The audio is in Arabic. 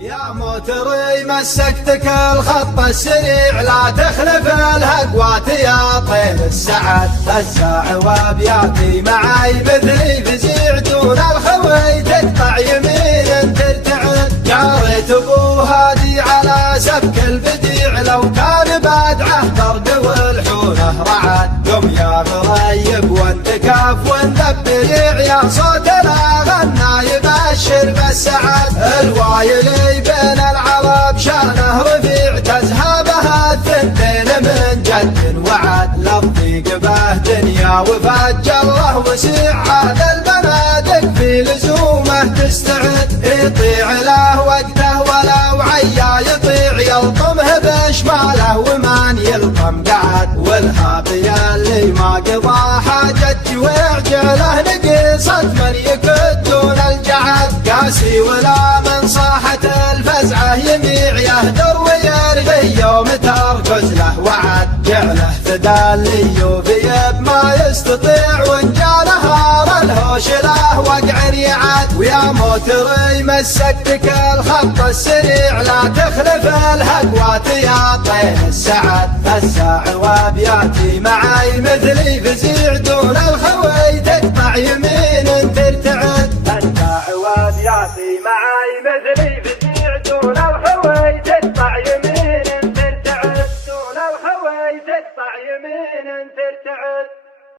يا موتري مسكتك الخط السريع، لا تخلف الهقوات يا طير السعد. الساعة وابياتي معاي مثلي فزيع، دون الخوي تقطع يمين ترتعد. قاريت ابو هادي على سبك البديع، لو كان بادعه برد والحوله رعد. قم يا غريب وانت كاف وانذبريع، يا صوت الاغنى يبشر بالسعد. الوايلي بين العرب شانه رفيع، تزهبها الثنتين من جد وعد. للضيق به دنيا وفج الله وسيع، هذا البنادق في لزومه تستعد. يطيع له وقته ولو عيا يطيع، يلطمه بشماله ومن يلطم قعد. والهابي اللي ما قضى حاجة جويع، جله نقصت من يكد دون الجعد. قاسي ولا من صاحة الفزعة يميع، يهدر ويرغي يوم تركز له وعد. جعله فدالي وفي ما يستطيع، وان جا نهار الهوش له وقع يعد. ويا موتري مسكتك الخط السريع، لا تخلف الهقوات يا طير السعد. الساعة وابياتي معاي مثلي فزيع، دون الخوي تقطع يمين ترتعد. الساعة وابياتي معاي مثلي